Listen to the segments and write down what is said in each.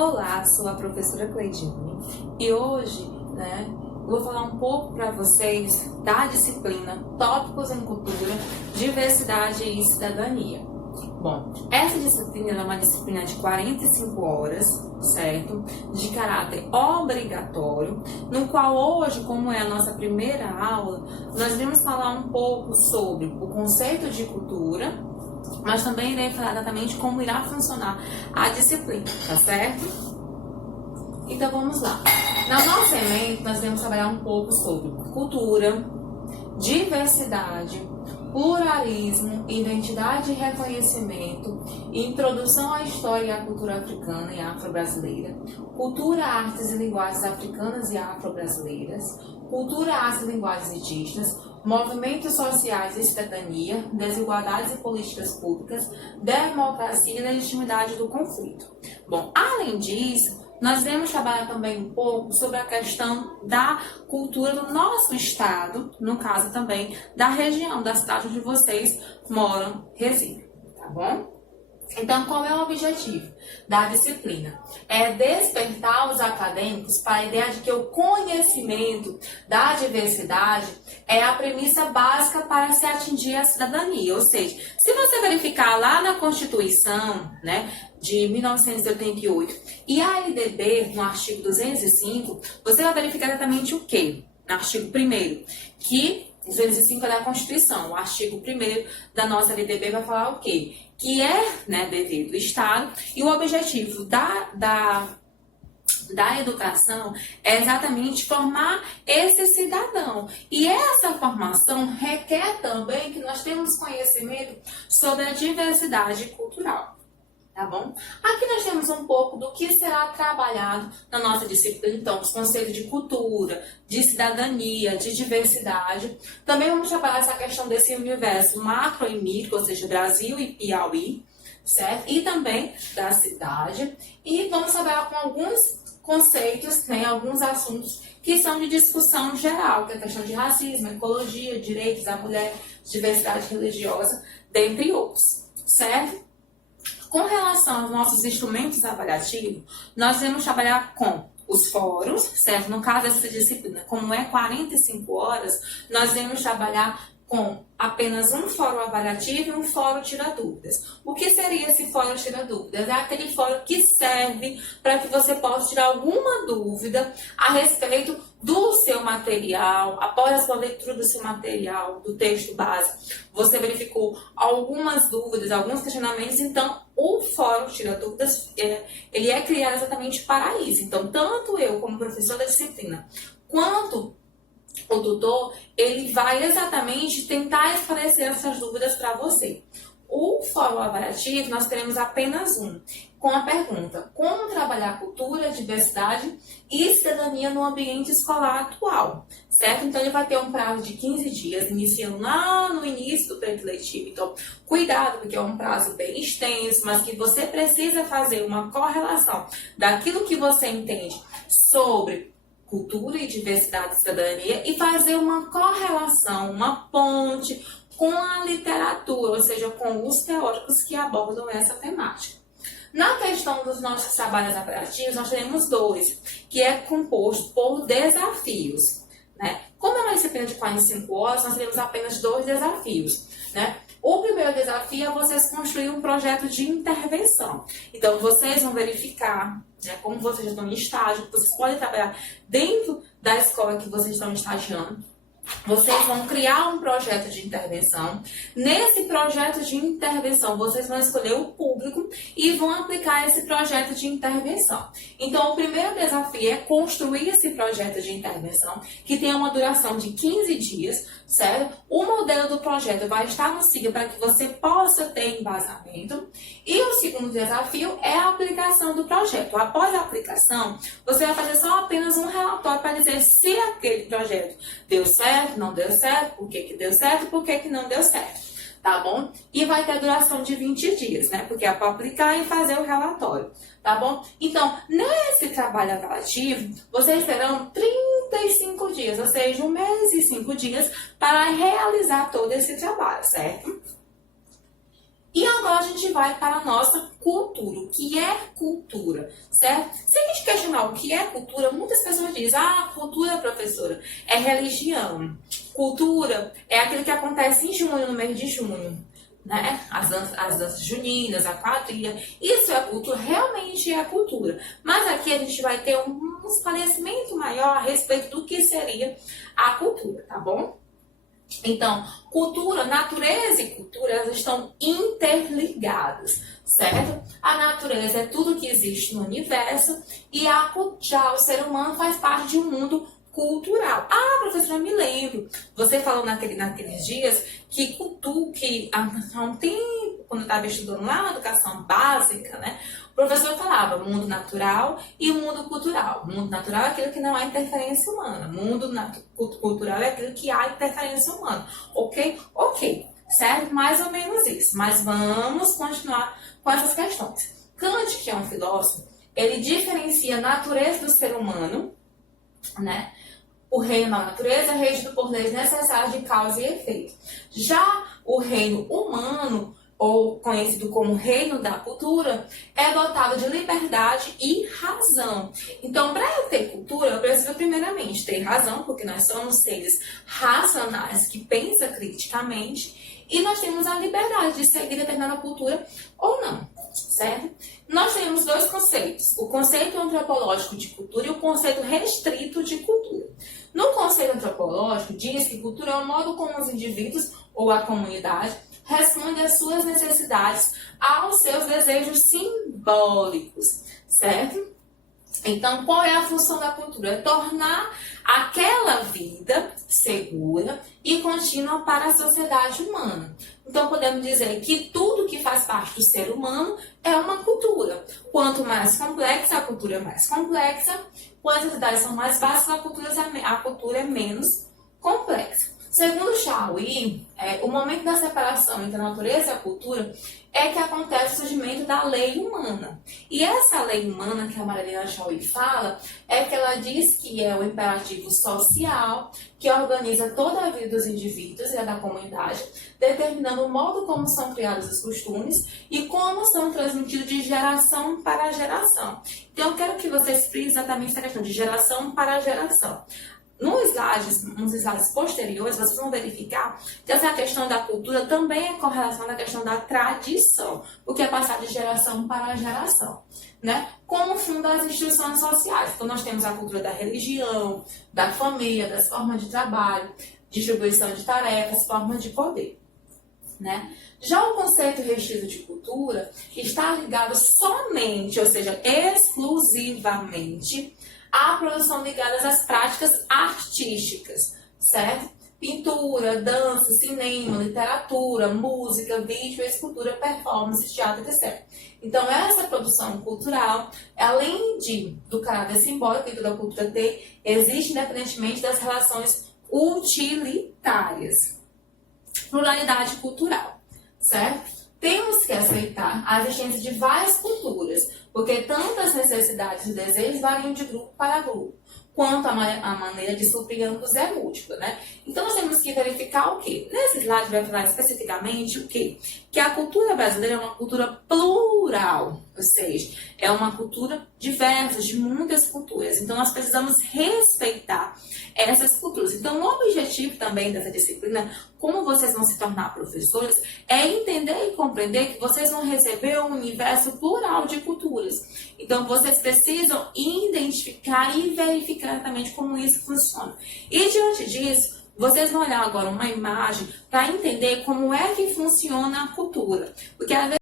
Olá, sou a professora Cleidiane e hoje, vou falar um pouco para vocês da disciplina Tópicos em Cultura, Diversidade e Cidadania. Bom, essa disciplina é uma disciplina de 45 horas, certo? De caráter obrigatório, no qual hoje, como é a nossa primeira aula, nós vamos falar um pouco sobre o conceito de cultura, mas também irei falar exatamente como irá funcionar a disciplina, tá certo? Então vamos lá. Na nossa EMEM, nós vamos trabalhar um pouco sobre cultura, diversidade, pluralismo, identidade e reconhecimento, introdução à história e à cultura africana e afro-brasileira, cultura, artes e linguagens africanas e afro-brasileiras, cultura, artes e linguagens indígenas, movimentos sociais e cidadania, desigualdades e políticas públicas, democracia e legitimidade do conflito. Bom, além disso, nós vamos trabalhar também um pouco sobre a questão da cultura do nosso estado, no caso também da região, da cidade onde vocês moram, residem, tá bom? Então, qual é o objetivo da disciplina? É despertar os acadêmicos para a ideia de que o conhecimento da diversidade é a premissa básica para se atingir a cidadania. Ou seja, se você verificar lá na Constituição, de 1988 e a LDB, no artigo 205, você vai verificar exatamente o quê? No artigo 1º, que 205 é da Constituição, o artigo 1º da nossa LDB vai falar o quê? Que é dever do Estado, e o objetivo da educação é exatamente formar esse cidadão. E essa formação requer também que nós tenhamos conhecimento sobre a diversidade cultural. Tá bom? Aqui nós temos um pouco do que será trabalhado na nossa disciplina, então, os conceitos de cultura, de cidadania, de diversidade. Também vamos trabalhar essa questão desse universo macro e micro, ou seja, Brasil e Piauí, certo? E também da cidade. E vamos trabalhar com alguns conceitos, alguns assuntos que são de discussão geral, que é a questão de racismo, ecologia, direitos da mulher, diversidade religiosa, dentre outros, certo? Com relação aos nossos instrumentos avaliativos, nós vamos trabalhar com os fóruns, certo? No caso dessa disciplina, como é 45 horas, nós vamos trabalhar com apenas um fórum avaliativo e um fórum tira-dúvidas. O que seria esse fórum tira-dúvidas? É aquele fórum que serve para que você possa tirar alguma dúvida a respeito do seu material, após a sua leitura do seu material, do texto base. Você verificou algumas dúvidas, alguns questionamentos, então o fórum tira-dúvidas, ele é criado exatamente para isso. Então, tanto eu como professor da disciplina, quanto o tutor, ele vai exatamente tentar esclarecer essas dúvidas para você. O fórum avaliativo, nós teremos apenas um, com a pergunta: como trabalhar cultura, diversidade e cidadania no ambiente escolar atual, certo? Então, ele vai ter um prazo de 15 dias, iniciando lá no início do período letivo. Então, cuidado, porque é um prazo bem extenso, mas que você precisa fazer uma correlação daquilo que você entende sobre cultura e diversidade e cidadania e fazer uma correlação, uma ponte com a literatura, ou seja, com os teóricos que abordam essa temática. Na questão dos nossos trabalhos avaliativos, nós temos dois, que é composto por desafios. Como é uma disciplina de 45 horas, nós temos apenas 2 desafios. O primeiro desafio é vocês construírem um projeto de intervenção. Então, vocês vão verificar como vocês estão em estágio, vocês podem trabalhar dentro da escola que vocês estão estagiando. Vocês vão criar um projeto de intervenção. Nesse projeto de intervenção, vocês vão escolher o público e vão aplicar esse projeto de intervenção. Então, o primeiro desafio é construir esse projeto de intervenção, que tem uma duração de 15 dias, certo? O modelo do projeto vai estar no SIGA para que você possa ter embasamento. E o segundo desafio é a aplicação do projeto. Após a aplicação, você vai fazer só apenas um relatório para dizer se aquele projeto deu certo, não deu certo, por que deu certo, por que não deu certo, tá bom? E vai ter duração de 20 dias, porque é para aplicar e fazer o relatório, tá bom? Então, nesse trabalho avaliativo, vocês terão 35 dias, ou seja, 1 mês e 5 dias para realizar todo esse trabalho, certo? E agora a gente vai para a nossa cultura. O que é cultura, certo? Se a gente questionar o que é cultura, muitas pessoas dizem, cultura, professora, é religião. Cultura é aquilo que acontece em junho, no mês de junho, né? As danças juninas, a quadrilha. Isso é cultura, realmente é cultura. Mas aqui a gente vai ter um esclarecimento maior a respeito do que seria a cultura, tá bom? Então, cultura, natureza e cultura, elas estão interligadas, certo? A natureza é tudo que existe no universo e já o ser humano faz parte de um mundo cultural. Professora, me lembro. Você falou naqueles dias que há um tempo, quando eu estava estudando lá na educação básica, né? O professor falava mundo natural e mundo cultural. Mundo natural é aquilo que não há interferência humana. Mundo cultural é aquilo que há interferência humana. Ok? Ok. Certo? Mais ou menos isso. Mas vamos continuar com essas questões. Kant, que é um filósofo, ele diferencia a natureza do ser humano, né? O reino da natureza é regido por leis necessárias de causa e efeito. Já o reino humano, ou conhecido como reino da cultura, é dotado de liberdade e razão. Então, para eu ter cultura, eu preciso primeiramente ter razão, porque nós somos seres racionais que pensam criticamente, e nós temos a liberdade de seguir determinada cultura ou não, certo? Nós temos dois conceitos, o conceito antropológico de cultura e o conceito restrito de cultura. No conceito antropológico, diz que cultura é o modo como os indivíduos ou a comunidade respondem às suas necessidades, aos seus desejos simbólicos, certo? Então, qual é a função da cultura? É tornar aquela vida segura e contínua para a sociedade humana. Então, podemos dizer que tudo que faz parte do ser humano é uma cultura. Quanto mais complexa, a cultura é mais complexa. Quando as necessidades são mais básicas, a cultura é menos complexa. Segundo Chauí, o momento da separação entre a natureza e a cultura é que acontece o surgimento da lei humana. E essa lei humana que a Marilena Chauí fala, é que ela diz que é o imperativo social que organiza toda a vida dos indivíduos e a da comunidade, determinando o modo como são criados os costumes e como são transmitidos de geração para geração. Então, eu quero que vocês frisem exatamente essa questão de geração para geração. Nos slides posteriores, vocês vão verificar que essa questão da cultura também é correlacionada à questão da tradição, porque é passar de geração para geração, né? Como fundam as instituições sociais. Então, nós temos a cultura da religião, da família, das formas de trabalho, distribuição de tarefas, formas de poder, né? Já o conceito restrito de cultura está ligado somente, ou seja, exclusivamente, a produção ligadas às práticas artísticas, certo? Pintura, dança, cinema, literatura, música, vídeo, escultura, performance, teatro, etc. Então, essa produção cultural, além do caráter simbólico que toda cultura tem, existe independentemente das relações utilitárias. Pluralidade cultural, certo? Temos que aceitar a existência de várias culturas, porque tanto as necessidades e desejos variam de grupo para grupo, quanto a maneira de suprir ambos é múltipla, né? Então, nós temos que verificar o quê? Nesse slide vai falar especificamente o quê? Que a cultura brasileira é uma cultura plural, ou seja, é uma cultura diversa, de muitas culturas. Então, nós precisamos respeitar essas culturas. Então, o objetivo também dessa disciplina, como vocês vão se tornar professores, é entender e compreender que vocês vão receber um universo plural de culturas. Então, vocês precisam identificar e verificar exatamente como isso funciona. E, diante disso, vocês vão olhar agora uma imagem para entender como é que funciona a cultura. Porque às vezes...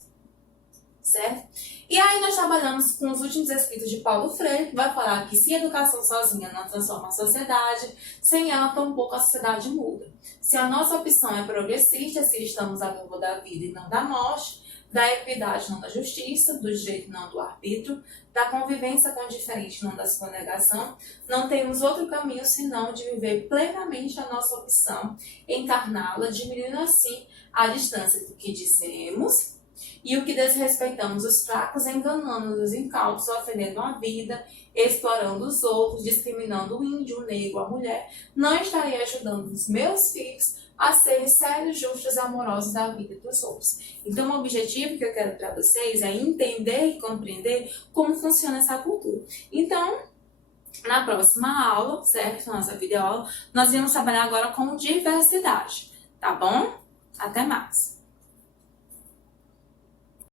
Certo? E aí nós trabalhamos com os últimos escritos de Paulo Freire, que vai falar que se a educação sozinha não transforma a sociedade, sem ela tampouco a sociedade muda. Se a nossa opção é progressista, se estamos a favor da vida e não da morte, da equidade não da justiça, do direito não do arbítrio, da convivência com o diferente não da sua negação, não temos outro caminho senão de viver plenamente a nossa opção, encarná-la, diminuindo assim a distância do que dizemos e o que desrespeitamos os fracos, enganando os incautos, ofendendo a vida, explorando os outros, discriminando o índio, o negro, a mulher, não estarei ajudando os meus filhos a serem sérios, justos e amorosos da vida dos outros. Então, o objetivo que eu quero para vocês é entender e compreender como funciona essa cultura. Então, na próxima aula, certo? Nossa videoaula, nós vamos trabalhar agora com diversidade, tá bom? Até mais!